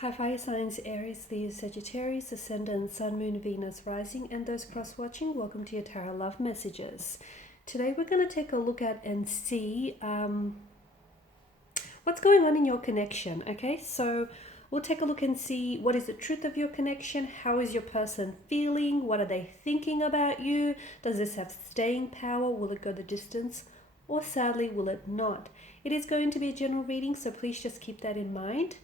Hi fire signs Aries, Leo, Sagittarius, Ascendant, Sun, Moon, Venus, Rising, and those cross-watching, welcome to your Tarot Love Messages. Today we're going to take a look at and see what's going on in your connection, okay? So we'll take a look and see what is the truth of your connection, how is your person feeling, what are they thinking about you, does this have staying power, will it go the distance, or sadly will it not? It is going to be a general reading, so please just keep that in mind.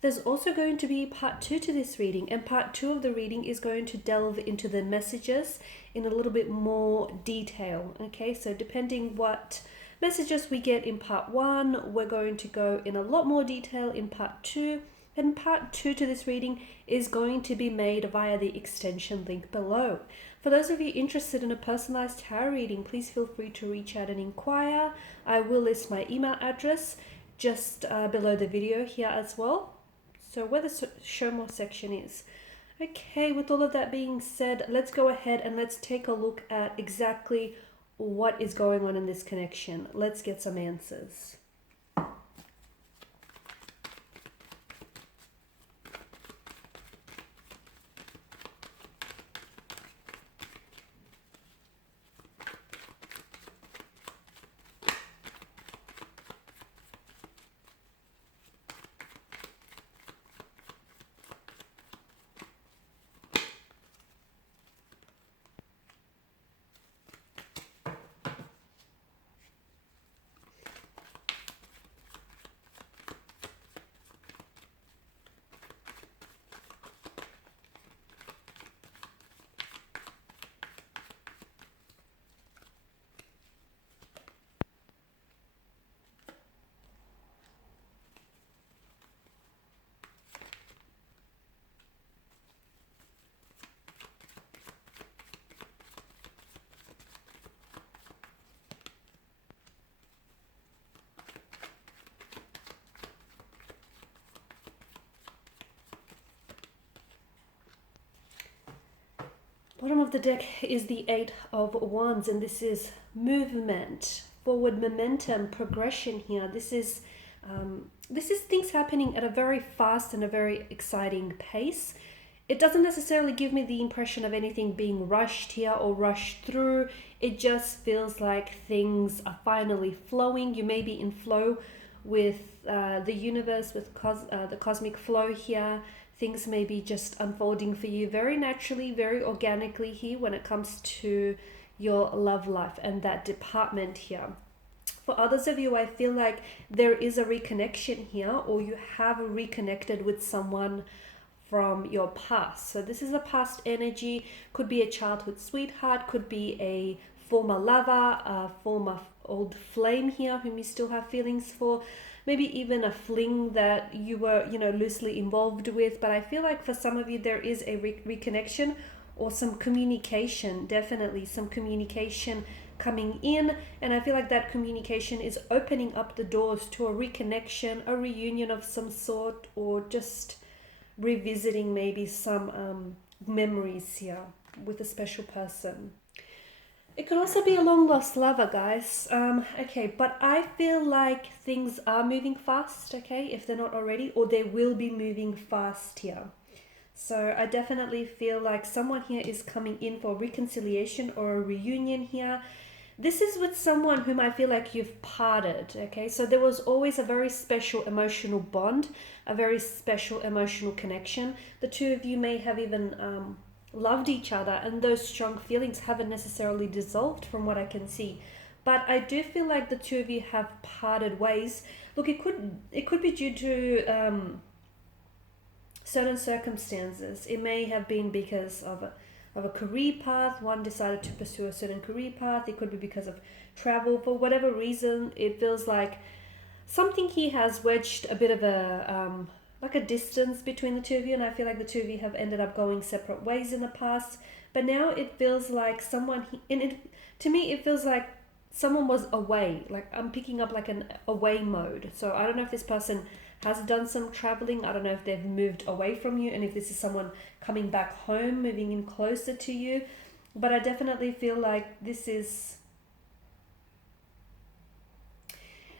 There's also going to be part 2 to this reading, and part 2 of the reading is going to delve into the messages in a little bit more detail, okay? So depending what messages we get in part 1, we're going to go in a lot more detail in part 2, and part 2 to this reading is going to be made via the extension link below. For those of you interested in a personalized tarot reading, please feel free to reach out and inquire. I will list my email address just below the video here as well. So where the show more section is. Okay, with all of that being said, let's go ahead and let's take a look at exactly what is going on in this connection. Let's get some answers. Bottom of the deck is the Eight of Wands, and this is movement, forward momentum, progression here. This is things happening at a very fast and a very exciting pace. It doesn't necessarily give me the impression of anything being rushed here or rushed through. It just feels like things are finally flowing. You may be in flow with the universe, with the cosmic flow here. Things may be just unfolding for you very naturally, very organically here when it comes to your love life and that department here. For others of you, I feel like there is a reconnection here, or you have reconnected with someone from your past. So this is a past energy, could be a childhood sweetheart, could be a former lover, a former old flame here whom you still have feelings for, maybe even a fling that you were, loosely involved with. But I feel like for some of you, there is a reconnection or some communication, definitely some communication coming in. And I feel like that communication is opening up the doors to a reconnection, a reunion of some sort, or just revisiting maybe some memories here with a special person. It could also be a long-lost lover, guys. Okay, but I feel like things are moving fast, okay, if they're not already, or they will be moving fast here. So I definitely feel like someone here is coming in for reconciliation or a reunion here. This is with someone whom I feel like you've parted, okay? So there was always a very special emotional bond, a very special emotional connection. The two of you may have even loved each other, and those strong feelings haven't necessarily dissolved from what I can see. But I do feel like the two of you have parted ways. Look, it could be due to certain circumstances. It may have been because of a career path. One decided to pursue a certain career path. It could be because of travel. For whatever reason, it feels like something here has wedged a bit of a like a distance between the two of you, and I feel like the two of you have ended up going separate ways in the past. But now it feels like to me it feels like someone was away. Like I'm picking up like an away mode. So I don't know if this person has done some traveling. I don't know if they've moved away from you, and if this is someone coming back home, moving in closer to you. But I definitely feel like this is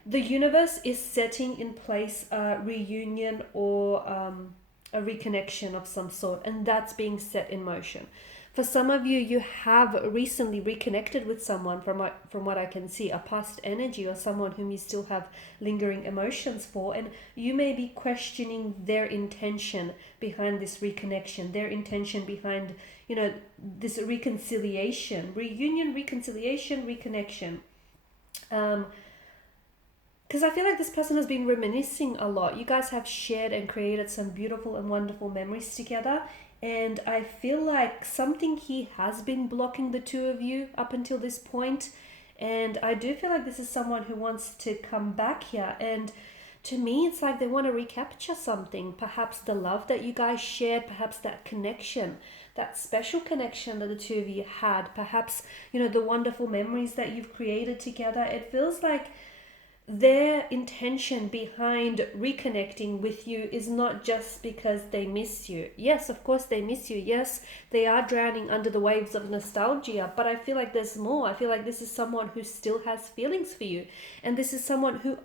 the universe is setting in place a reunion or a reconnection of some sort, and that's being set in motion. For some of you, you have recently reconnected with someone, from what I can see, a past energy or someone whom you still have lingering emotions for, and you may be questioning their intention behind this reconnection, their intention behind, this reconciliation, reunion, reconciliation, reconnection. Because I feel like this person has been reminiscing a lot. You guys have shared and created some beautiful and wonderful memories together. And I feel like something he has been blocking the two of you up until this point. And I do feel like this is someone who wants to come back here. And to me, it's like they want to recapture something. Perhaps the love that you guys shared, perhaps that connection, that special connection that the two of you had. Perhaps, the wonderful memories that you've created together. It feels like their intention behind reconnecting with you is not just because they miss you. Yes, of course they miss you. Yes, they are drowning under the waves of nostalgia, but I feel like there's more. I feel like this is someone who still has feelings for you. And this is someone who,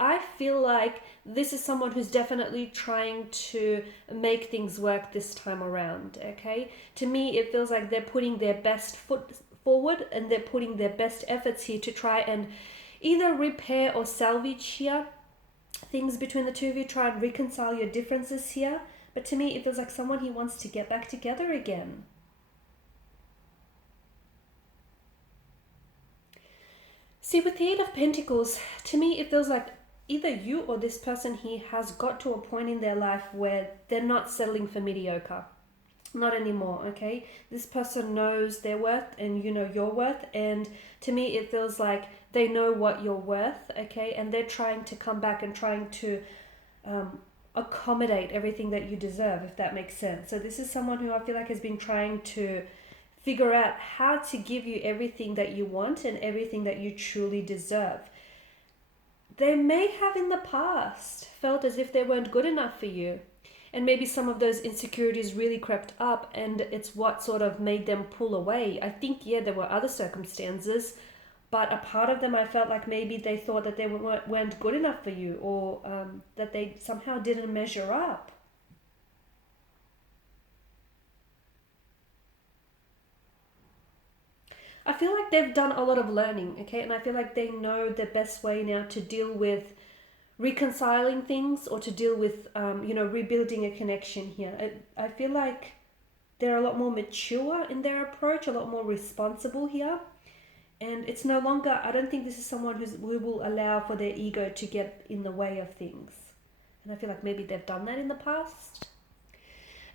I feel like this is someone who's definitely trying to make things work this time around, okay? To me, it feels like they're putting their best foot forward and they're putting their best efforts here to try and either repair or salvage here things between the two of you, try and reconcile your differences here. But to me, it feels like someone he wants to get back together again. See, with the Eight of Pentacles, to me, it feels like either you or this person here has got to a point in their life where they're not settling for mediocre. Not anymore, okay? This person knows their worth and you know your worth, and to me it feels like they know what you're worth, okay? And they're trying to come back and trying to accommodate everything that you deserve, if that makes sense. So this is someone who I feel like has been trying to figure out how to give you everything that you want and everything that you truly deserve. They may have in the past felt as if they weren't good enough for you. And maybe some of those insecurities really crept up and it's what sort of made them pull away. I think, yeah, there were other circumstances, but a part of them I felt like maybe they thought that they weren't good enough for you, or that they somehow didn't measure up. I feel like they've done a lot of learning, okay? And I feel like they know the best way now to deal with reconciling things or to deal with, rebuilding a connection here. I feel like they're a lot more mature in their approach, a lot more responsible here. And it's no longer, I don't think this is someone who will allow for their ego to get in the way of things. And I feel like maybe they've done that in the past.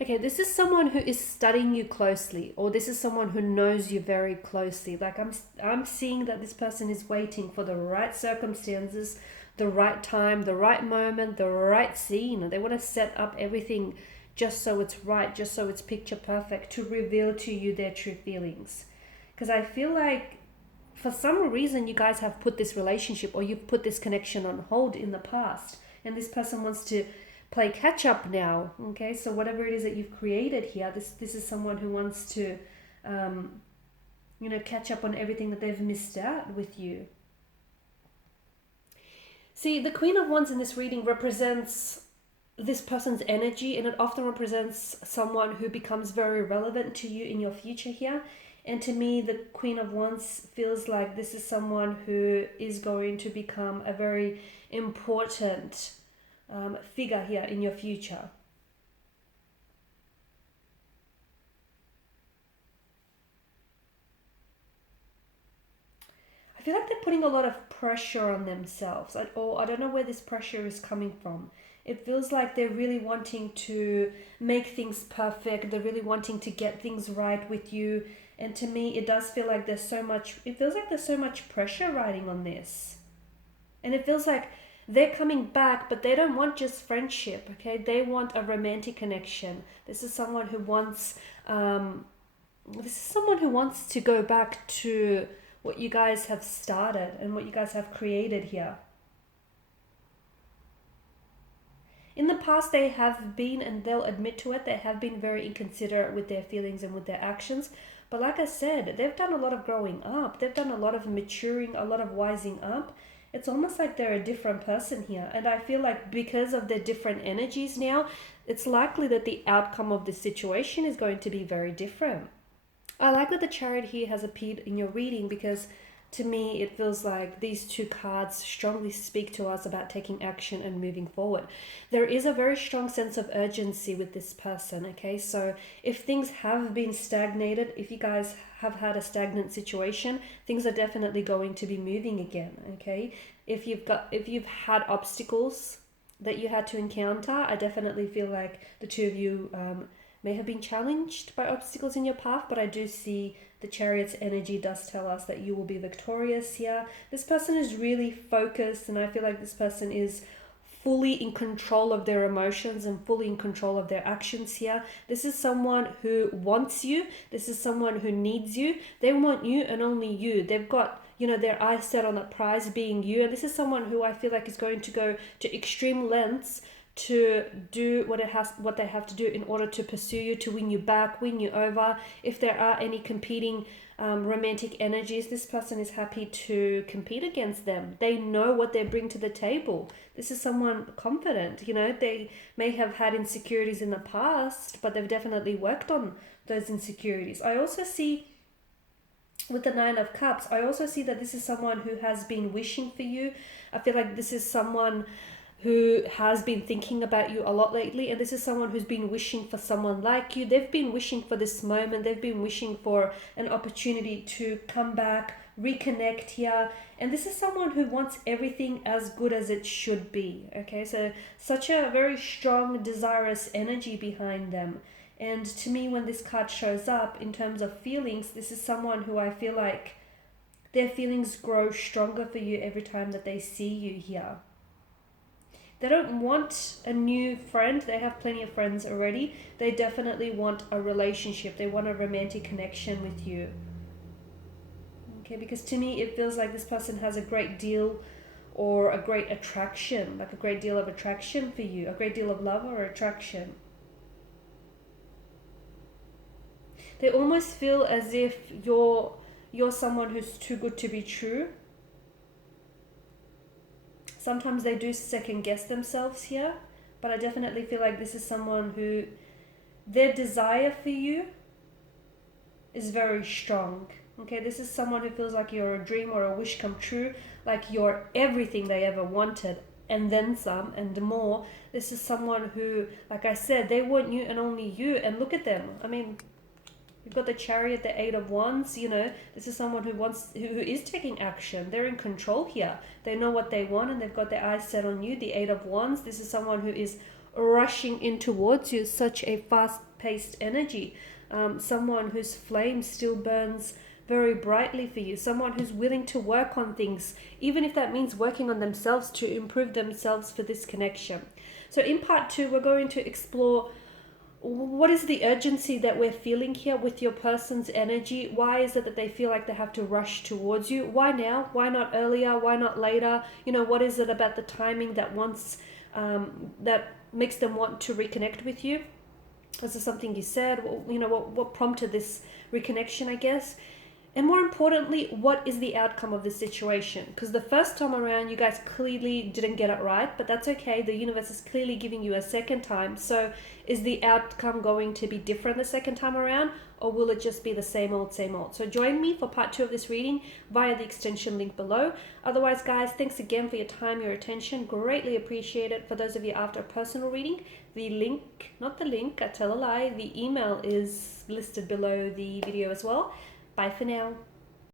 Okay, this is someone who is studying you closely, or this is someone who knows you very closely. Like I'm seeing that this person is waiting for the right circumstances, the right time, the right moment, the right scene. They want to set up everything just so it's right, just so it's picture perfect, to reveal to you their true feelings. Because I feel like for some reason you guys have put this relationship or you've put this connection on hold in the past, and this person wants to play catch up now. Okay, so whatever it is that you've created here, this is someone who wants to catch up on everything that they've missed out with you. See, the Queen of Wands in this reading represents this person's energy, and it often represents someone who becomes very relevant to you in your future here. And to me, the Queen of Wands feels like this is someone who is going to become a very important figure here in your future. I feel like they're putting a lot of pressure on themselves, or I don't know where this pressure is coming from. It feels like they're really wanting to make things perfect. They're really wanting to get things right with you. And to me, it does feel like it feels like there's so much pressure riding on this. And it feels like they're coming back, but they don't want just friendship, okay? They want a romantic connection. This is someone who wants to go back to what you guys have started and what you guys have created here. In the past, they have been, and they'll admit to it, they have been very inconsiderate with their feelings and with their actions. But like I said, they've done a lot of growing up. They've done a lot of maturing, a lot of wising up. It's almost like they're a different person here. And I feel like because of their different energies now, it's likely that the outcome of this situation is going to be very different. I like that the Chariot here has appeared in your reading, because to me it feels like these two cards strongly speak to us about taking action and moving forward. There is a very strong sense of urgency with this person, okay? So if things have been stagnated, if you guys have had a stagnant situation, things are definitely going to be moving again, okay? If you've had obstacles that you had to encounter, I definitely feel like the two of you may have been challenged by obstacles in your path, but I do see the Chariot's energy does tell us that you will be victorious here. This person is really focused, and I feel like this person is fully in control of their emotions and fully in control of their actions here. This is someone who wants you. This is someone who needs you. They want you and only you. They've got, you know, their eyes set on the prize being you. And this is someone who I feel like is going to go to extreme lengths to do what they have to do in order to pursue you, to win you back, win you over. If there are any competing romantic energies, this person is happy to compete against them. They know what they bring to the table. This is someone confident. You know, they may have had insecurities in the past, but they've definitely worked on those insecurities. I also see with the Nine of Cups, I also see that this is someone who has been wishing for you. I feel like this is someone who has been thinking about you a lot lately, and this is someone who's been wishing for someone like you. They've been wishing for this moment. They've been wishing for an opportunity to come back, reconnect here, and this is someone who wants everything as good as it should be, okay? So such a very strong, desirous energy behind them. And to me, when this card shows up in terms of feelings, this is someone who I feel like their feelings grow stronger for you every time that they see you here. They don't want a new friend. They have plenty of friends already. They definitely want a relationship. They want a romantic connection with you. Okay, because to me, it feels like this person has a great deal or a great attraction, like a great deal of attraction for you, a great deal of love or attraction. They almost feel as if you're someone who's too good to be true. Sometimes they do second guess themselves here, but I definitely feel like this is someone who their desire for you is very strong. Okay, this is someone who feels like you're a dream or a wish come true, like you're everything they ever wanted and then some and more. This is someone who, like I said, they want you and only you, and look at them. I mean, you've got the Chariot, the Eight of Wands, you know, this is someone who is taking action. They're in control here. They know what they want and they've got their eyes set on you, the Eight of Wands. This is someone who is rushing in towards you, such a fast-paced energy. Someone whose flame still burns very brightly for you. Someone who's willing to work on things, even if that means working on themselves to improve themselves for this connection. So in part 2, we're going to explore what is the urgency that we're feeling here with your person's energy. Why is it that they feel like they have to rush towards you? Why now? Why not earlier? Why not later? You know, what is it about the timing that that makes them want to reconnect with you? Is there something you said? You know, what prompted this reconnection, I guess? And more importantly, what is the outcome of this situation? Because the first time around, you guys clearly didn't get it right, but that's okay. The universe is clearly giving you a second time. So is the outcome going to be different the second time around, or will it just be the same old, same old? So join me for part 2 of this reading via the extension link below. Otherwise, guys, thanks again for your time, your attention. Greatly appreciate it. For those of you after a personal reading, the link, not the link, I tell a lie, the email is listed below the video as well. Bye for now.